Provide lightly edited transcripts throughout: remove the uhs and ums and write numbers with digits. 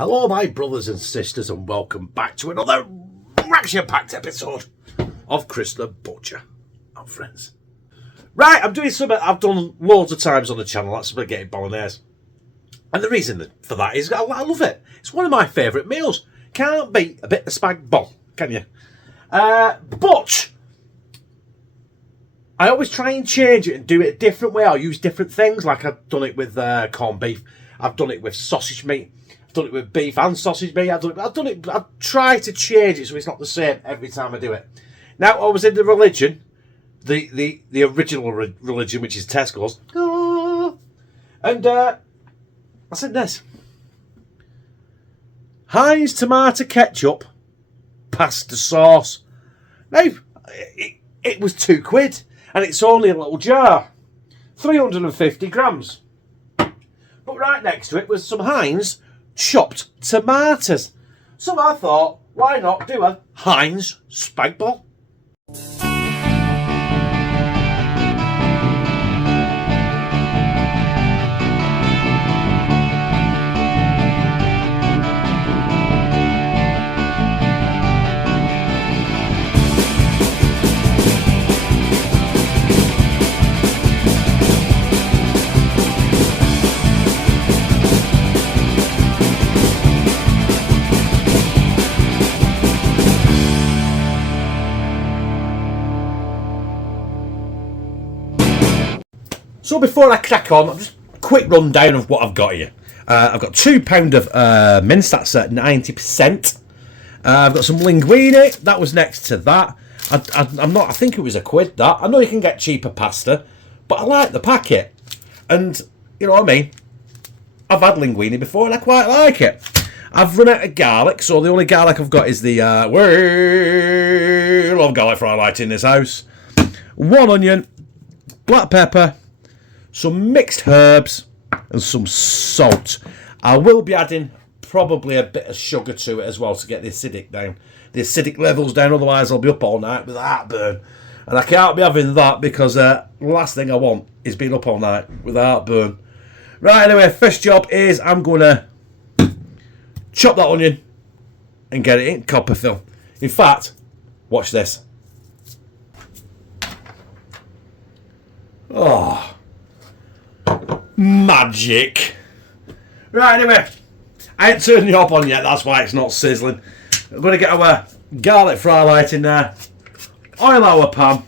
Hello my brothers and sisters and welcome back to another action-packed episode of Chris the Butcher and Friends. Right, I'm doing something I've done loads of times on the channel, that's spaghetti bolognese. And the reason for that is I love it. It's one of my favourite meals. Can't beat a bit of Spag Bol, can you? But I always try and change it and do it a different way. I'll use different things, like I've done it with corned beef. I've done it with sausage meat. I've done it with beef and sausage meat. I've tried to change it so it's not the same every time I do it. Now, I was in the religion, the original religion, which is Tesco's. And I said this. HEINZ tomato ketchup, pasta sauce. Now, it was £2, and it's only a little jar. 350 grams. But right next to it was some HEINZ chopped tomatoes. So I thought, why not do a HEINZ Spag Bol? So before I crack on, just a quick rundown of what I've got here. I've got £2 of mince, that's at 90%. I've got some linguine, that was next to that. I think it was £1 that. I know you can get cheaper pasta, but I like the packet. And, you know what I mean? I've had linguine before and I quite like it. I've run out of garlic, so the only garlic I've got is the, we love garlic fry light in this house. 1 onion, black pepper, some mixed herbs and some salt. I will be adding probably a bit of sugar to it as well to get the acidic levels down, otherwise I'll be up all night with heartburn. And I can't be having that because the last thing I want is being up all night with heartburn. Right, anyway, first job is I'm going to chop that onion and get it in copperfill. In fact, watch this. Oh, magic. Right, anyway, I ain't turned the hob on yet, that's why it's not sizzling. We're going to get our garlic fry light in there, oil our pan,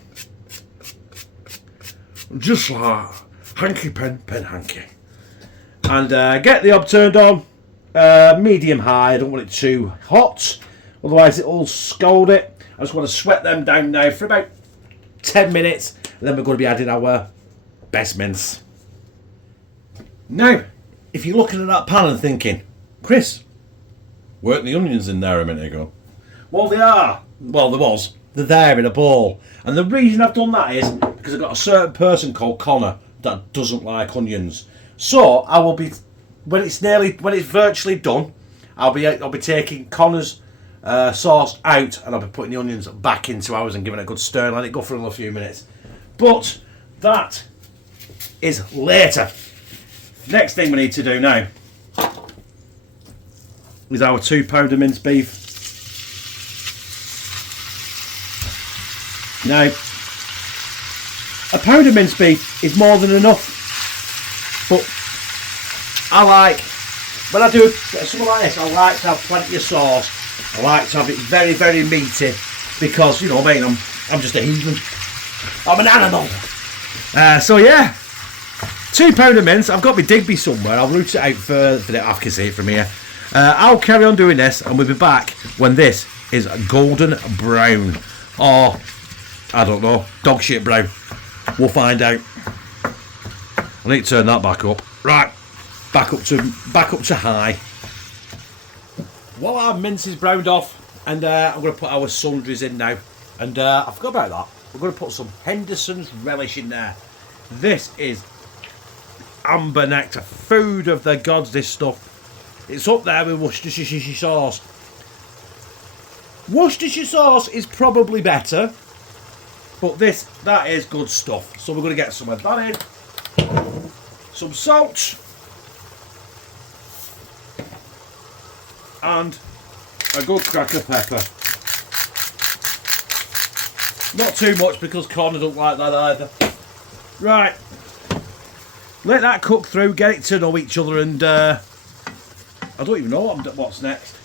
just like hanky pen hanky, and get the hob turned on, medium high. I don't want it too hot, otherwise it'll scald it. I just want to sweat them down now for about 10 minutes, and then we're going to be adding our best mince. Now, if you're looking at that pan and thinking, Chris, weren't the onions in there a minute ago? Well, they are. Well, there was. They're there in a bowl. And the reason I've done that is because I've got a certain person called Connor that doesn't like onions. So I will be, when it's virtually done, I'll be taking Connor's sauce out and I'll be putting the onions back into ours and giving it a good stir and let it go for another few minutes. But that is later. Next thing we need to do now is our £2 of minced beef. Now, a pound of minced beef is more than enough, but I like, when I do something like this, I like to have plenty of sauce. I like to have it very, very meaty because, you know what I mean, I'm just a heathen. I'm an animal. So yeah. £2 of mince. I've got my Digby somewhere. I'll root it out for the I can see it from here. I'll carry on doing this and we'll be back when this is golden brown. Or, I don't know, dog shit brown. We'll find out. I need to turn that back up. Right, back up to high. While our mince is browned off, and I'm going to put our sundries in now. And I forgot about that. We're going to put some Henderson's relish in there. This is amber nectar, food of the gods, this stuff. It's up there with Worcestershire sauce. Worcestershire sauce is probably better, but that is good stuff. So we're going to get some of that in. Some salt. and a good crack of pepper. Not too much because Connor don't like that either. Right, let that cook through, get it to know each other, and I don't even know what's next.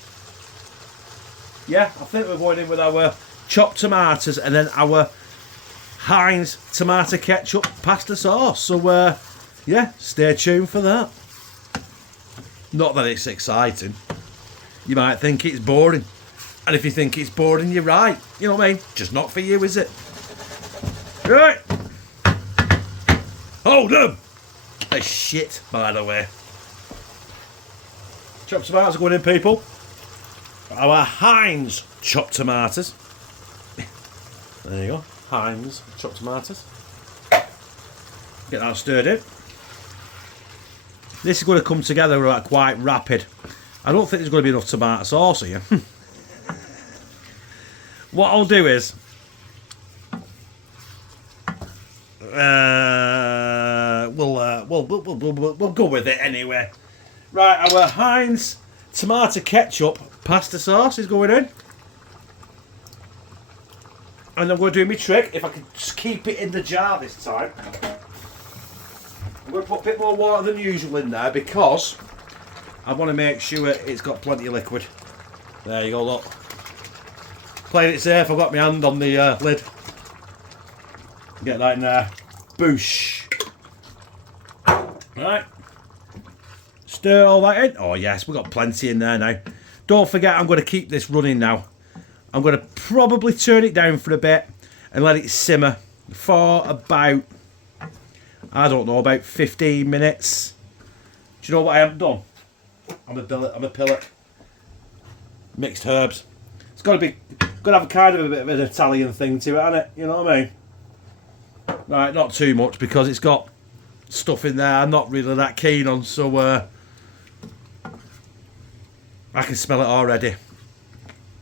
Yeah, I think we're going in with our chopped tomatoes and then our HEINZ tomato ketchup pasta sauce. So yeah, stay tuned for that. Not that it's exciting. You might think it's boring. And if you think it's boring, you're right. You know what I mean? Just not for you, is it? Right. Hold them. A shit, by the way. Chopped tomatoes are going in, people. Our HEINZ chopped tomatoes. There you go. HEINZ chopped tomatoes. Get that stirred in. This is going to come together quite rapid. I don't think there's going to be enough tomato sauce here. What I'll do is we'll go with it anyway. Right, our HEINZ tomato ketchup pasta sauce is going in. And I'm going to do my trick, if I can just keep it in the jar this time. I'm going to put a bit more water than usual in there because I want to make sure it's got plenty of liquid. There you go, look. Playing it safe, I've got my hand on the lid. Get that in there. Boosh. Right. Stir all that in. Oh yes, we've got plenty in there now. Don't forget, I'm going to keep this running now. I'm going to probably turn it down for a bit and let it simmer for about, I don't know, about 15 minutes. Do you know what I haven't done? I'm a pillock. Mixed herbs. It's got to have a kind of a bit of an Italian thing to it, hasn't it? You know what I mean? Right, not too much because it's got stuff in there I'm not really that keen on, so I can smell it already.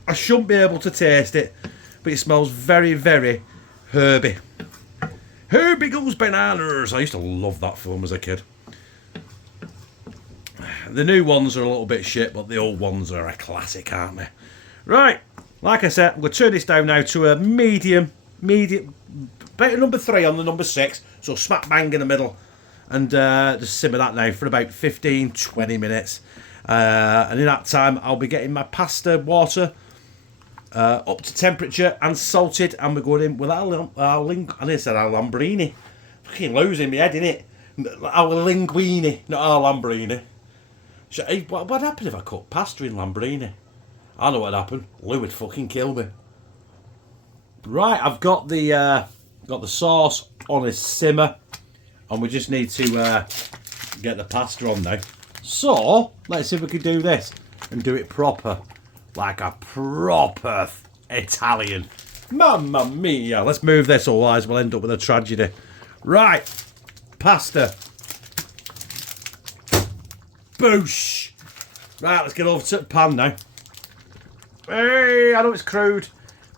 I shouldn't be able to taste it, but it smells very, very herby. Herbie Goes Bananas. I used to love that film as a kid. The new ones are a little bit shit, but the old ones are a classic, aren't they? Right, like I said, I'm going to turn this down now to a medium, about number 3 on the number 6, so smack bang in the middle, and just simmer that now for about 15-20 minutes. And in that time, I'll be getting my pasta water up to temperature and salted, and we're going in with our Lambrini. Fucking losing my head, innit? Our linguine, not our Lambrini. What'd happen if I cooked pasta in Lambrini? I know what'd happen. Lou would fucking kill me. Right, I've got the sauce on a simmer, and we just need to get the pasta on now. So let's see if we can do this and do it proper, like a proper Italian. Mamma mia! Let's move this, otherwise we'll end up with a tragedy. Right, pasta. Boosh! Right, let's get over to the pan now. Hey, I know it's crude.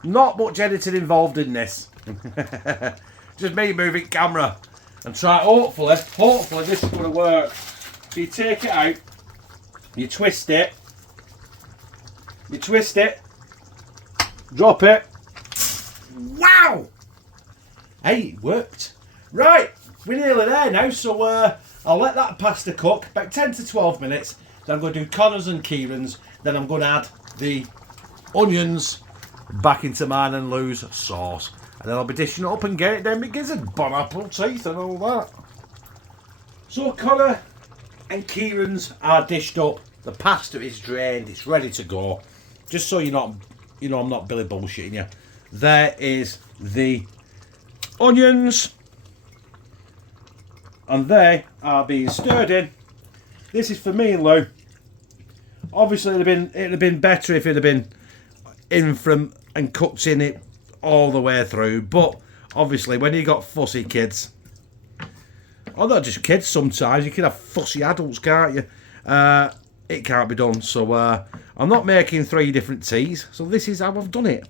Not much editing involved in this. Just me moving camera and try. Hopefully this is going to work. So you take it out, you twist it, drop it. Wow! Hey, it worked. Right, we're nearly there now, so I'll let that pasta cook about 10 to 12 minutes. Then I'm going to do Connor's and Kieran's. Then I'm going to add the onions back into mine and Lou's sauce. And then I'll be dishing it up and get it down my gizzard. Bon apple teeth and all that. So Connor and Kieran's are dished up. The pasta is drained. It's ready to go. Just so you're not, I'm not Billy bullshitting you. There is the onions. And they are being stirred in. This is for me and Lou. Obviously it'd have been better if it had been in from and cooked in it all the way through, but obviously when you got fussy kids, or not just kids, sometimes you can have fussy adults, can't you? It can't be done, so I'm not making 3 different teas, so this is how I've done it.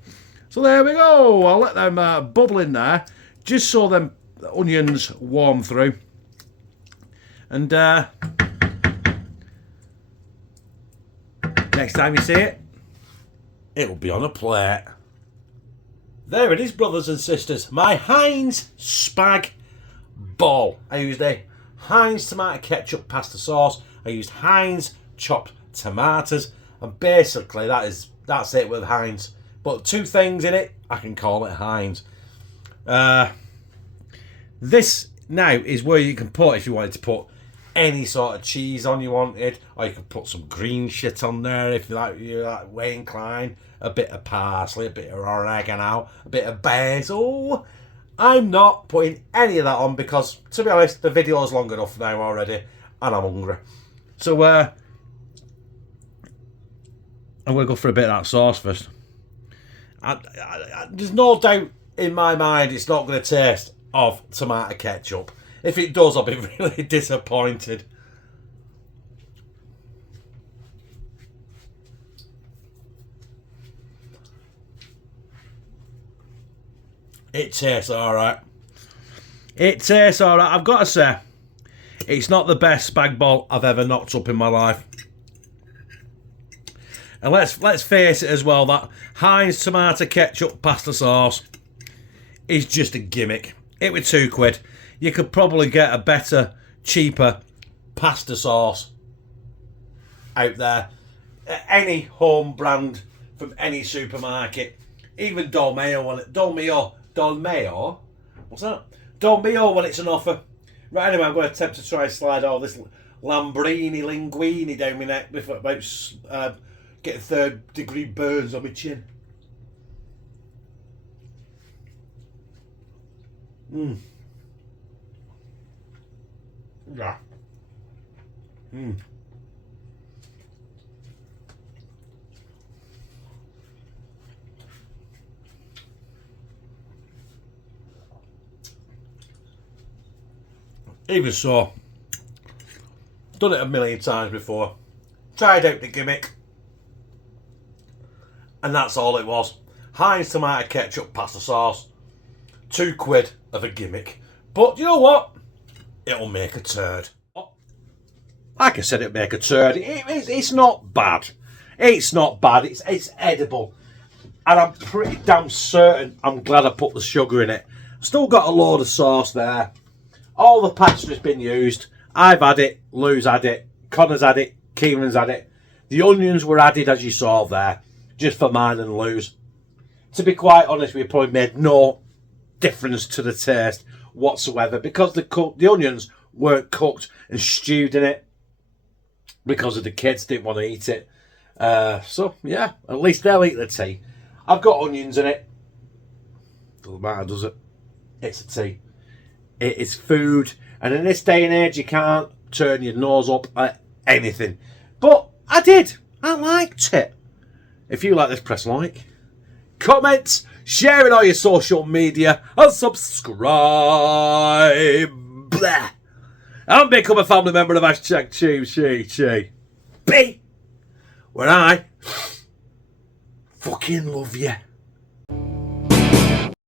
So there we go. I'll let them bubble in there just so them onions warm through, and Next time you see it, it'll be on a plate. There it is, brothers and sisters. My HEINZ Spag Bol. I used a HEINZ tomato ketchup pasta sauce. I used HEINZ chopped tomatoes. And basically that's it with HEINZ. But 2 things in it, I can call it HEINZ. This now is where you can put, if you wanted to put any sort of cheese on you wanted, or you could put some green shit on there if you're like way inclined. A bit of parsley, a bit of oregano, a bit of basil. I'm not putting any of that on because, to be honest, the video is long enough now already, and I'm hungry. So I'm going to go for a bit of that sauce first. There's no doubt in my mind it's not going to taste of tomato ketchup. If it does, I'll be really disappointed. It tastes alright. It tastes alright. I've got to say, it's not the best Spag Bol I've ever knocked up in my life. And let's face it as well, that HEINZ tomato ketchup pasta sauce is just a gimmick. It was £2. You could probably get a better, cheaper pasta sauce out there. Any home brand from any supermarket. Even Dolmio, what's that? Dolmio when it's an offer. Right, anyway, I'm going to attempt to try and slide all this linguine down my neck before about getting 3rd-degree burns on my chin. Yeah. Even so, done it a million times before, tried out the gimmick, and that's all it was. HEINZ tomato ketchup pasta sauce, £2 of a gimmick. But you know what? It'll make a turd. Like I said, it'll make a turd. It's not bad. It's not bad. It's edible. And I'm pretty damn certain I'm glad I put the sugar in it. Still got a load of sauce there. All the pasta's been used. I've had it, Lou's had it, Connor's had it, Kieran's had it. The onions were added, as you saw there, just for mine and Lou's. To be quite honest, we probably made no difference to the taste whatsoever because the onions weren't cooked and stewed in it because of the kids didn't want to eat it. So, yeah, at least they'll eat the tea. I've got onions in it. Doesn't matter, does it? It's a tea. It is food, and in this day and age, you can't turn your nose up at anything. But I did. I liked it. If you like this, press like, comment, share it on your social media, and subscribe. Blah. And become a family member of #CheeChee, where I fucking love you.